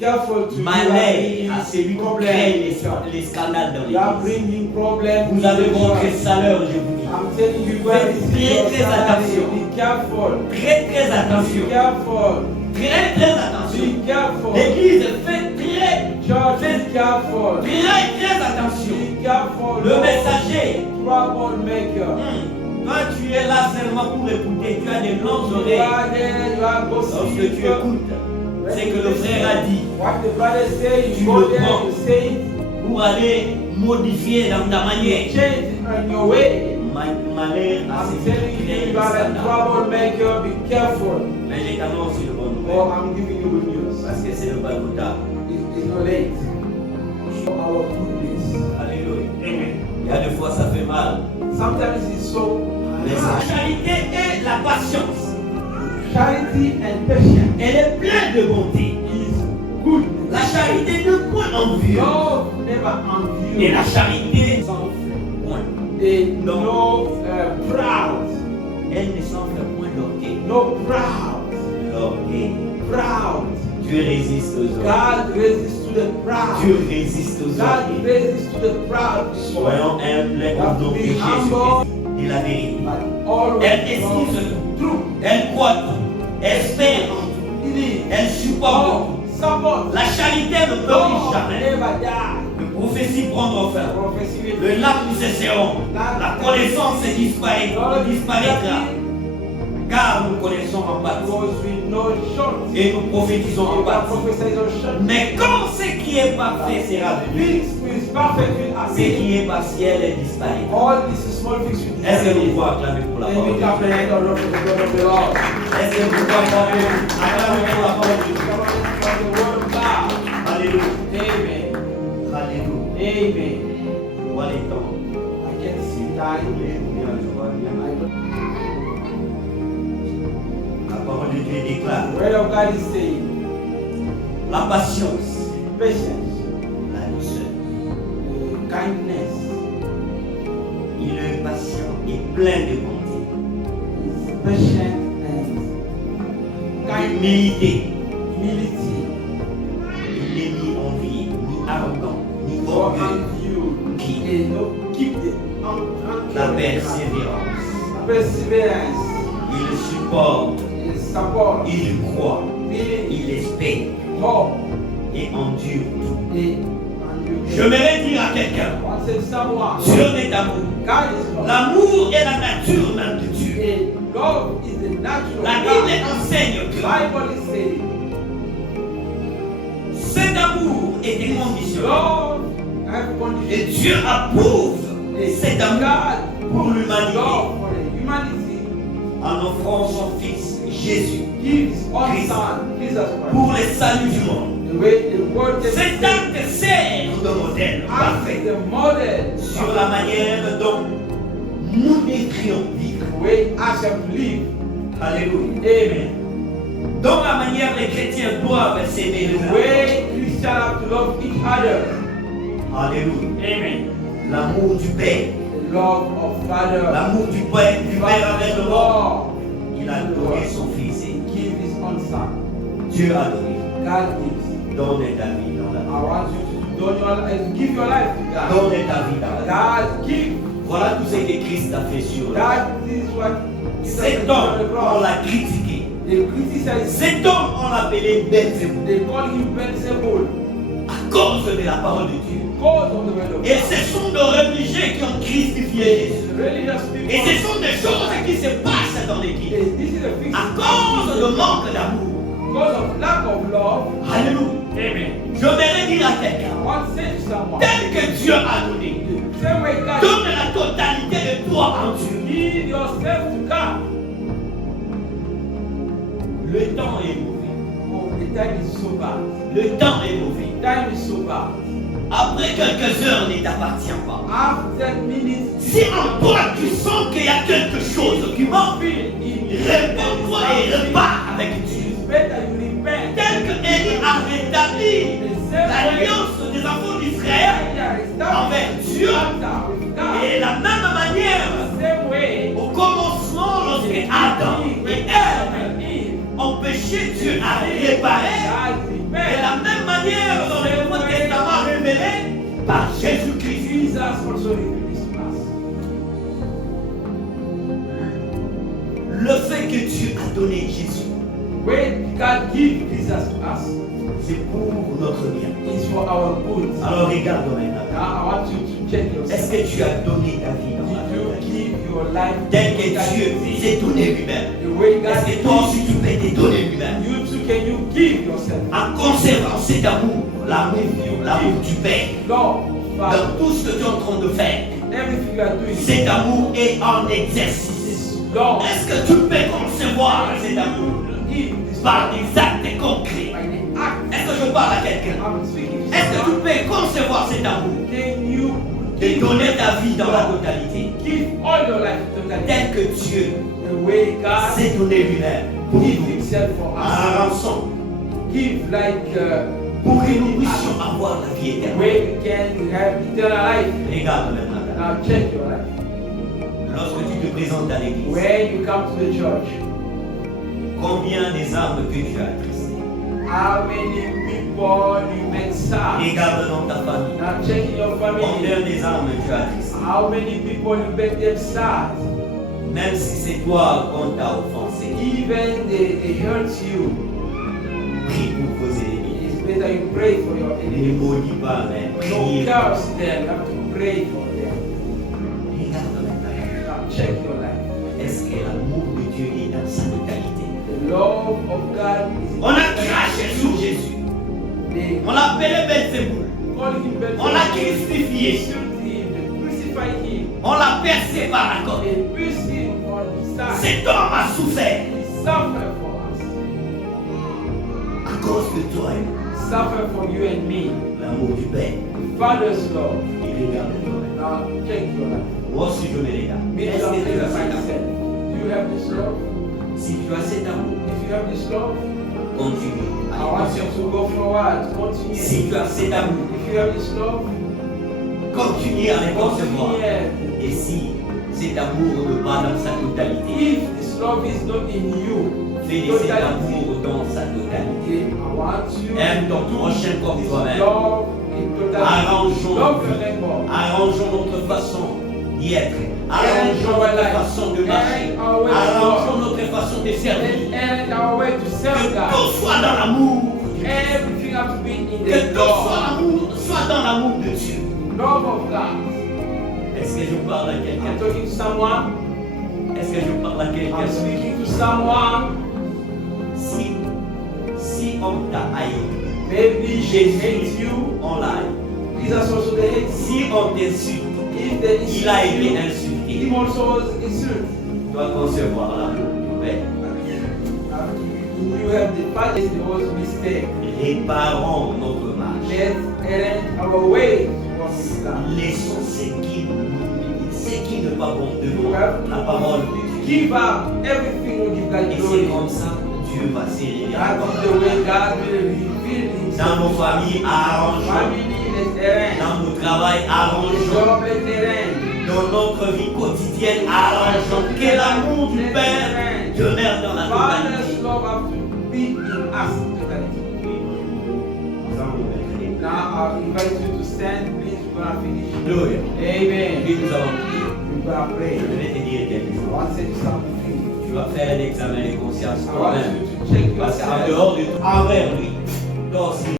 malheur à celui qui crée les scandales dans l'église. Vous avez votre salaire, je vous dis. Faites très attention. Très attention. Très attention. L'église fait très attention. Le messager. Toi, tu es là seulement pour écouter. Tu as des longues oreilles. Lorsque tu écoutes, c'est que le frère a dit. Tu le prends pour aller modifier dans ta manière. Malheur à celui qui crée les scandales. Mais j'ai t'annonce une bonne nouvelle. Parce que c'est le pas trop tard. Alléluia. Il y a des fois ça fait mal. Mais la charité et la patience. Elle est pleine de bonté. La charité ne point envieux. Et la charité sans point. Elle ne s'enfle point d'orgueil. L'orgueil. Dieu résiste aux orgueils. Dieu résiste aux orgueils. Soyons humbles comme nos péchés sur et la vérité. Elle esquisse tout. Elle croit tout. Elle espère en tout. Elle supporte tout. La charité ne périt jamais. Le prophétie prendra fin. Le lac nous cesserons. La connaissance disparaîtra. Car nous connaissons en partie. Et nous prophétisons en partie. Mais quand ce qui est parfait sera venu, ce qui est partiel disparaîtra. Est-ce que nous pouvons acclamer pour la parole de Dieu? Est-ce que nous pouvons acclamer pour la parole de Dieu? Alléluia. Alléluia. Amen. Voilà les temps. I can see time. La parole de Dieu déclare The word of God is saying, la patience, patience, la douceur. kindness, Il est patient et plein de bonté. is patient and Humilité. humility, Il n'est ni envié, ni arrogant, ni for orgueilleux. you. Qui Keep the la persévérance. perseverance, Il supporte, is support, il croit, believe, il espère hope, et endure tout. and J'aimerais dire à quelqu'un, once someone, Dieu est amour. God is love. L'amour est la nature même de Dieu. And love is the natural La God. Bible enseigne que Bible is saying, cet amour est inconditionnel. love has Et conditions. Dieu approuve cet amour God pour l'humanité love for the humanity en offrant son Fils Jésus gives his own Christ son, Jesus Christ. pour le salut du monde. The way the word is Cet acte sert de modèle as parfait the model sur la manière dont nous devrions vivre. the way I shall live. Alléluia. Amen. Dans la manière les chrétiens doivent s'aimer les The uns. way Christians have to love each other. Alléluia. Amen. L'amour du Père. The love of Father. L'amour du Père avec le monde. Lord. Il a donné son Fils. Give his own son. Dieu a donné. God gives. Donne ta vie dans la I vie. want you to do your life, to give your life to God. Donne ta vie dans la vie. God give. Voilà tout ce que Christ a fait sur la That is what Cet homme, on l'a critiqué. They criticize. Cet homme, on l'appelait Belzébuth They call him Beelzebul à cause de la parole de Dieu. because of the word of Et God. ce sont des religieux qui ont crucifié Jésus. The religious people. Et ce sont des choses qui se passent dans l'église This is a fix. à cause de manque d'amour. Because of lack of love. Alléluia. Amen. Je voudrais dire à quelqu'un, I want to say to someone. tel que Dieu a donné, Same way God. donne la totalité de toi en Dieu. Give yourself to God. Le temps est mauvais. Oh, the time is so bad. Le temps est mauvais. Time is so bad. Après quelques heures ne t'appartient pas. After minutes, Si en toi tu sens qu'il y a quelque chose qui manque, feel in réponds-toi et repars avec Dieu. It's better you repent. Tel que Élie a rétabli l'alliance des enfants d'Israël envers Dieu. Et de la même manière, Same way. au commencement, lorsque Adam et Ève ont péché, Dieu a réparé. God De repent. la même manière, que Dieu a donné Jésus, when God gives Jesus to us, c'est pour notre bien. it's for our good. Alors regarde maintenant. Now I want you to check Est-ce yourself. que tu as donné ta vie dans la Did you totalité? give your life Tel que Dieu s'est donné lui-même. the way God Est-ce que toi aussi tu peux te donner lui-même? you too, can you give yourself? En conservant cet amour, l'amour du Père, Lord, Father, dans tout ce que tu es en train de faire, everything you are doing, cet amour est en exercice. is Lord. Est-ce que tu peux concevoir cet amour Give this par des actes concrets? by the act. Est-ce que je parle à quelqu'un? I'm speaking to Est-ce que tu someone. peux concevoir cet amour Can you de donner ta vie dans la totalité give all your life totally tel que Dieu the way God s'est donné lui-même pour give nous, himself for us? à rançon, Give like pour que nous puissions avoir la vie the éternelle. way we can have eternal life. Regarde maintenant. Now check your life. Lorsque tu te présentes à l'église, When you come to the church, combien des âmes que tu as attristé? how many people you make sad? Regarde dans ta famille. Now check in your Combien family. des âmes tu as attristé? How many people you make them sad? Même si c'est toi qu'on t'a offensé, Even they hurt you. prie pour vos ennemis. It's better you pray for your Ne enemies. maudis pas, mais Don't prie. curse them. You have to pray for them. Regarde maintenant. Now check your life. Est-ce que l'amour de Dieu est dans sa totalité? The love of God is. On a craché sur Jésus. They On l'a appelé Belzéboul. call him Beelzebub. On l'a They crucifié. shoot him. They crucify him. On l'a percé par la corde. They pierce him on his side. Cet homme a souffert He suffered for us. à cause de toi et moi. He suffered for you and me. L'amour du Père. Father's love. Et regarde-toi. Now check your life. Moi aussi je me regarde. Me Est-ce que tu as cet amour? myself. Do you have this love? Si tu as cet amour, If you have this love, continue. I want you to go forward. Continue. Si tu as cet amour, If you have this love, continue à les concevoir. continue. Et si cet amour ne va dans sa totalité, If this love is not in you, fais de cet amour dans sa totalité. I want you Aime ton to prochain comme this toi-même. love in totality. Arrangeons Love notre your vie. neighbor. Arrangeons notre façon d'y être. Arrangeons notre façon de marcher. Arrangeons notre façon de servir. And our way to Que serve God. tout soit dans l'amour. Everything has to be in Que the tout love. soit dans l'amour de Dieu. Love of God. Est-ce que je parle à I'm quelqu'un? talking to someone. Est-ce que je parle à quelqu'un? I'm speaking to someone. Si on t'a haï, Maybe they hate you. on l'a haï. Jesus also they hate you. Si on t'insulte, If they il a été insult you, insulté. him also was insulted. Tu dois concevoir l'amour du Père. You have the father is the most mistake. Réparons notre marche. Let's end our way towards God. Laissons ce qui ne va bon devant la parole de Dieu. Give up everything will give God Et c'est glory. comme ça que Dieu va se révéler. That is the way God will reveal Dans himself. nos familles, arrangeons. Family is terrain. Dans nos travails, arrangeons. Job is terrain. Dans notre vie quotidienne, arrangeons. Que l'amour du Père demeure dans la totalité. Father's love have to be in us totality. Nous allons nous mettre les mains. Now I invite you to stand, please. We're gonna finish. Alléluia. Amen. Puis nous allons prier. We're gonna pray. Je vais te dire quelque I chose. want to say something. Tu vas faire un examen de conscience I want toi-même. you to check Parce qu'en yourself. dehors de toi, envers lui,